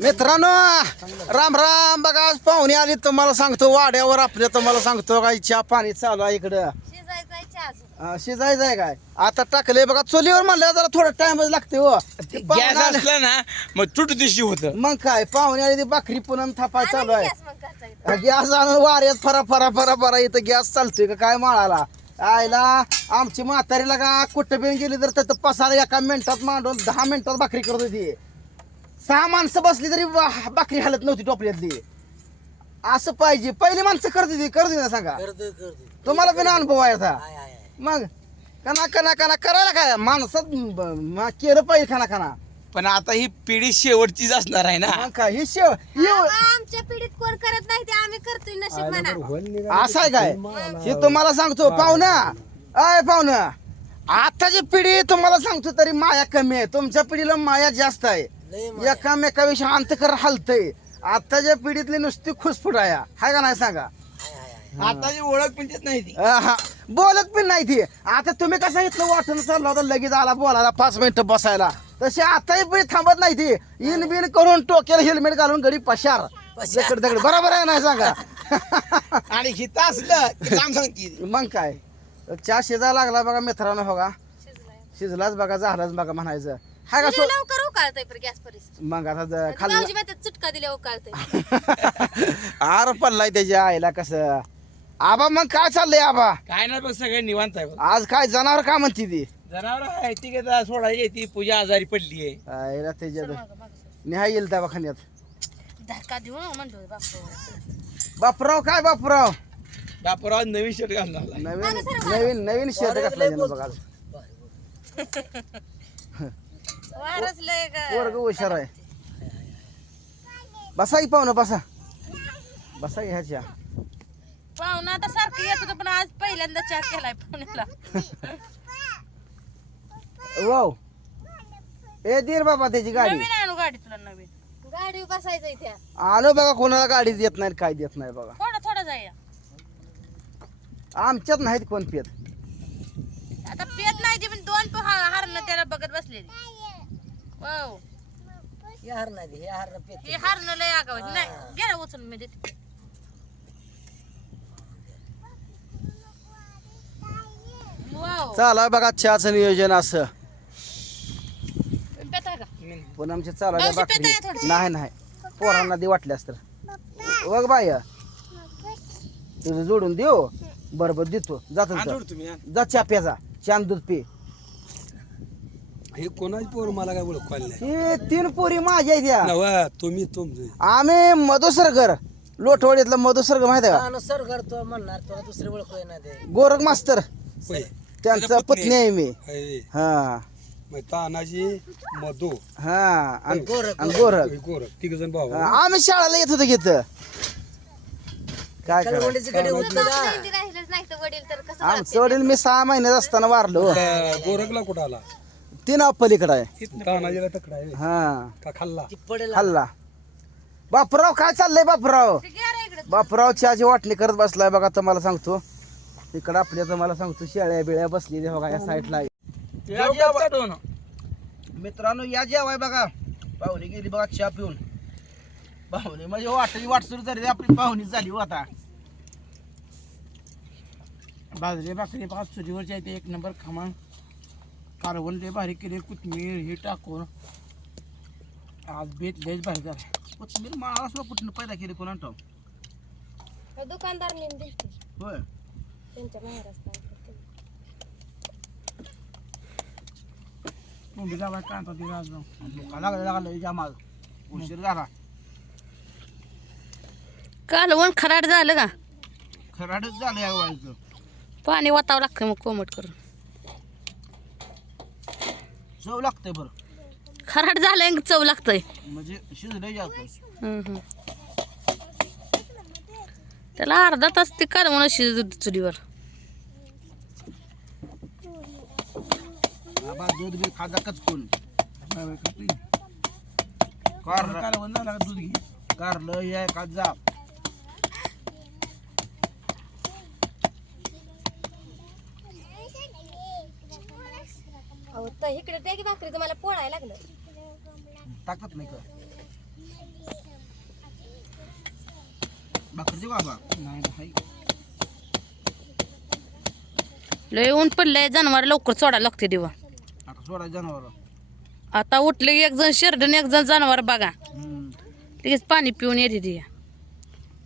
मित्रांनो राम राम. बघा आज पाहुणे आली तुम्हाला सांगतो वाड्यावर आपल्या तुम्हाला सांगतो काय चहा पाणी चालू आहे इकडं. अं, शिजायचं आहे काय? आता टाकले बघा चुलीवर म्हणलं जरा थोडा टाइमच लागते हो. ते पाहुणे गॅस आले- असला ना मग तुट दिवशी होत. मग काय पाहुणे आली ती भाकरी पुन्हा थापा चालू आहे. गॅस आणून वाऱ्यात फरा फरा फरा फरा इथं गॅस चालतोय का काय माळाला. आयला आमची म्हातारीला का कुठं बिन गेली तर तिथं पसारा एका मिनिटात मांडून दहा मिनिटात भाकरी करत होती. सहा माणसं बसली तरी वा- भाकरी हालत नव्हती टोपल्यातली. असं पाहिजे. पहिली माणसं करत होती करत ना सांगा. तुम्हाला पण अनुभव आहे आता. मग कना कना कना करायला काय? माणसात ब- म- केलं पाहिजे खाना खाना. पण आता ही पिढी शेवटचीच असणार आहे ना. मग काय ही शेव ही आमच्या पिढीत कोण करत नाही ते आम्ही करतोय नशीब म्हणा. असं आहे काय? हे तुम्हाला सांगतो पाहुणा. अय पाहुणा. आताची पिढी तुम्हाला सांगतो तरी माया कमी आहे. तुमच्या पिढीला माया जास्त आहे. एकामेकाविषयी अंतकर हलतय. आताच्या पिढीतली नुसती खुसफुट आहे हाय का नाही सांगा? आताची ओळख पण देत नाही ती. आहा. बोलत पण नाही ती. आता तुम्ही कसं इथलं वाटून चालला होता लगेच आला बोलायला पाच मिनिटं बसायला. तशी आताही पिढी थांबत नाही ती. इन बिन करून टोक्याला हेल्मेट घालून गडी पशार. दगड दगड बरोबर आहे नाही सांगा? आणि हित असलं की काम सांगते. मग काय? चहा शिजायला लागला बघा मित्रांनो बघा. शिजलाच बघा झालाच बघा म्हणायचं. हाय का म्हणजे सो लवकर उकाळतय पर गॅस परिस मग आता ज- खाल्लं भाऊजी म्हणतात चुटका दिल्या उकाळतय. आर पडलाय त्याच्या आईला कसं. आबा मग काय चाललंय आबा? काय नाही बघ सगळं निवांत आहे बघ. आज काय जनावर का म्हणते ती? जनावर आहे ती घेता सोडायची ती पूजा आजारी पडली आहे. आईला त्याच्यात निहाय येईल दवाखान्यात धक्का देऊ ना म्हणतो बापू बापराव काय बापराव? बापराव नवीन शर्ट घालून आला नवीन नवीन नवीन शर्ट घातला त्यानं बघा. आज. वारच लय वर्ग हुशार आहे. बसा की पाहुणं बसा. बसा की ह्याच्या. पाहुणा आता सारखं येत होतं पण आज पहिल्यांदा चहा केलाय पाहुण्याला. वाव. ए दीर बाबा त्याची गाडी. नवीन आणू गाडी तुला नवीन. गाडी बसायचं इथे आलो बघा कोणाला गाडी देत नाही काय देत नाही बघा. थोडा थोडा जाऊया. आमच्यात नाहीत कोण पेत. आता पेत नाही ती पण दोन हारण त्याला बघत बसलेली. वाव. हे हारण लय आगाव आहे. नाही घ्या ना उचलून मी देते वाव. चाला बघा चहाचं नियोजन असं. का? पण आमच्या चालायच्या मावशी थोडीशी. नाही नाही. पोरांना दे वाटल्यास तर. बघ बाय तुझं जोडून देऊ? बरोबर देतो. जातो तुम्ही हा. जा चा प्याजा चांद दूध पे. हे कोणाची पोर मला काय ओळख नाही? हे तीन पोरी माझ्या आहेत या. नवा तुम्ही तुम आम्ही मधुसरगर लोटवाडीतलं मधुसरगर माहिती आहे करतो म्हणणार तुला दुसरी ओळख ना ते. गोरख मास्तर. होय. त्यांचा पत्नी आहे मी. हाय. हा. मग तानाजी मधू. हा आणि आणि गोरख. गोर तिघ जण भाऊ. आम्ही शाळेला येत होतो घेत काय करा कोंडीची गडी होत राहिलंच नाही तर वडील तर कसं आमचं वडील मी सहा महिन्यात असताना वारलो. गोरखला कुठं आला? तीन पलीकडे आहे. तानाजीला तकडा आहे. हा. का खाल्ला? पडेल. हल्ला बापराव काय चाललंय बापराव? बापराव चहाची वाटणी करत बसलाय बघा तुम्हाला सांगतो. इकडं आपल्या तुम्हाला सांगतो शेळ्या बिळ्या बसलेल्या बघा या साईडला. मित्रांनो या जेवाय बघा. पाहुणी गेली बघा चहा पिऊन. पाहुणी म्हणजे वाटाची वाट सुरू झाली आपली पाहुणी झाली हो आता. बाजरी भाकरी बघा चुलीवरची आहे ते एक नंबर खमण कारवण लय भारी केले कोथमीर हे टाकून. आज बेत लयच भारी झाला. कोथमीर माळा सुद्धा कुठून पैदा केली कोणा ठाऊ दुकानदार होय. त्यांच्या महाराष्ट्रात कांता दिला आज लागला लागला जामाल उशीर झाला. कालवण खराड झालं का? खराडच झालं या व्हायचं पाणी वातावं लागतं मग कोमट करून. चव लागतंय बरं. खराड झालं की चव लागतंय. म्हणजे हं, हं. त्याला अर्धा तास ते कालवण शिजत होती चुलीवर. आबा दूध बी खाजा कचकून कारलं दूध घे. कारलं हे खाजा. आता इकडे ते की भाकरी तुम्हाला पोळायला लागलं. टाकत नाही का भाकरी लय ऊन पडलंय जनावर लवकर सोडायला लागते देवा. आता जनावर. आता उठले एक जण शेरडन एक जण जनावर बघा. लगेच पाणी पिऊन येते ती.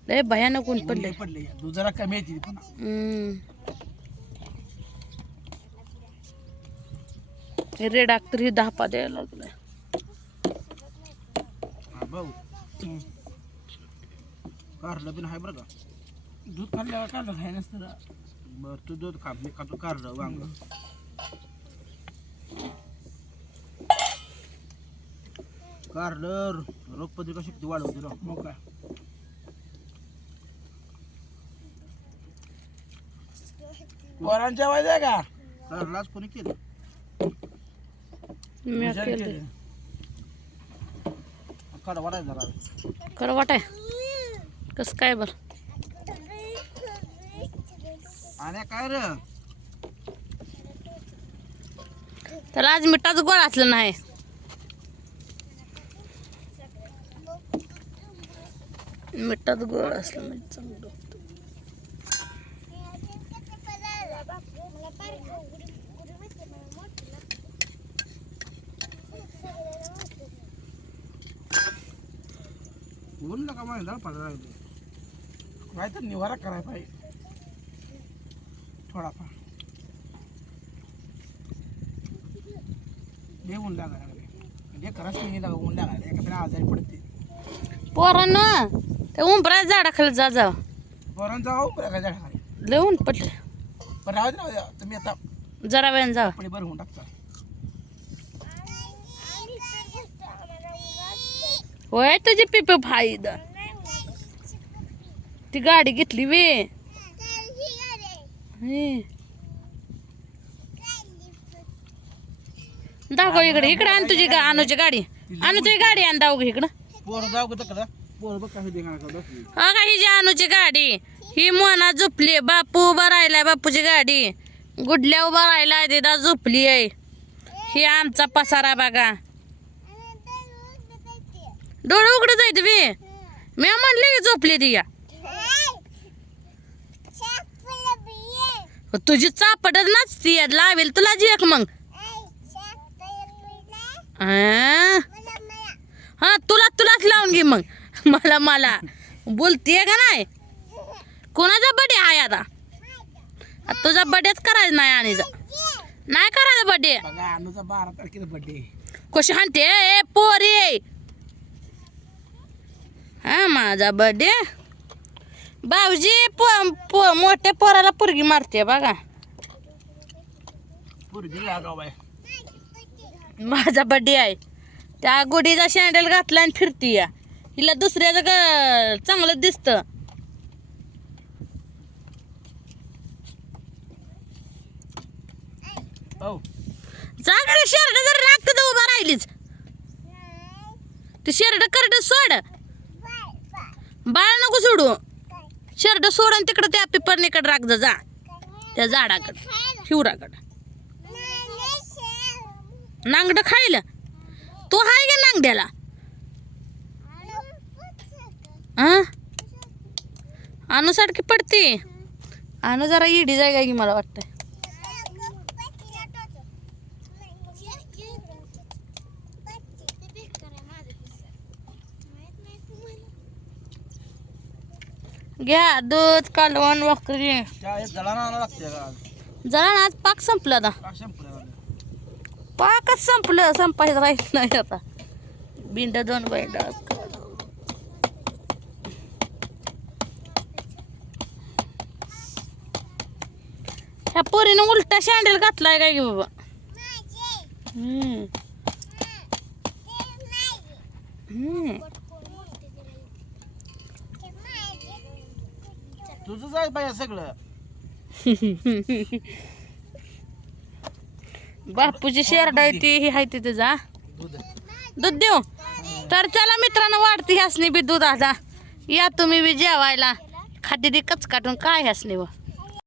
लय भयानक ऊन पडलंय. पडले दूध जरा कमी येते रेड तर ही दहा द्यायला लागलाय. हा भाऊ कारलं बिन आहे बरं का? दूध खाल्ल्यावर काढलं खाय नसतं बर तू दूध खा मी खातो कारलं वांग. कारलं रोगप्रतिकार शक्ती वाढवते रो मग काय? पोरांच्या वाजल्या का? कारलं आज कोणी केलं? मी केलं. जरा. खरं वाटाय कस काय बर? आणि काय रे? त्याला आज मिठाचं गोळ असलं नाही. मिठात गोळ असलं म्हणजे चांगलं. ऊन नका माहिती ना पडला काय तर निवारा करायला पाहिजे. थोडाफार. लय ऊन लागायला लागले. म्हणजे खरंच नाही लागा ऊन लागायला एखाद्या आजारी पडते. पोरांना ते उंबरा झाडाखाली जा जा. पोरांचा जाऊ बरं झाडा खाली लय ऊन पडले. पण राहू दे राहू तुम्ही आता जरा वेळानं जा. कपडे बरं होऊन टाकता होय तुझी पिपे भाई द. ती गाडी घेतली वे. दाखव इकडे इकडे आण तुझी गा अनुची गाडी. आणू तुझी गाडी आण दाव इकडं. हा का ही जी अनुची गाडी? ही मोना झोपली. बापू उभा राहिलाय बापूची गाडी. गुडल्या उभा राहिलाय दिदा झोपली आहे. ही आमचा पसारा बघा. डोळे उघडत आहे तुम्ही. मी म्हणले की झोपली ती या. तुझी चापटच नाचती आहे. लावेल तुला जी एक मग हा हा तुला तुलाच लावून घे मग. मला मला. बोलतीये का नाही? कोणाचा बर्थडे आहे आता? तुझा बर्थडेच करायचा नाही आणि जा. नाही करायचा बर्थडे अनुचा बारा तारखेला बड्डे कशी हाणते ए पोरी! माझा बर्थडे भाऊजी पो पो मोठ्या पोराला पुरगी मारते बघा. माझा बर्थडे आहे. त्या गुडीचा शँडल घातला आणि फिरती या. हिला दुसऱ्याचं ग चांगलं दिसतं. जागा शर्ट जर राखत उभा राहिलीच. ते शर्ट करड सोड. बाळ नको सोडू. शर्ट सोड आणि तिकडं त्या पिपरणीकडे राख जा जा. त्या झाडाकडं शिवराकडं. नांगड खायला. तो हाय गे नांगड्याला? हा अनुसारखी पडते. अनु जरा इडी जाय की मला वाटतंय. घ्या दूध कालवण वकरी ना आज पाक संपला आता. पाकच संपलं संपायचं राहिलं नाही आता. बिंड दोन बैंड ह्या पोरीनं उलटा शँडल घातलाय काय की बाबा? हम्म. हम्म. तुझं जाय बाया सगळं. बापूची शेरड आहे ती ही आहे तिथे जा. दूध देऊ? तर चला मित्रांनो वाढते ह्यासनी बी दूध आता. या तुम्ही बी जेवायला. खाते ती कच काटून काय ह्यासनी व?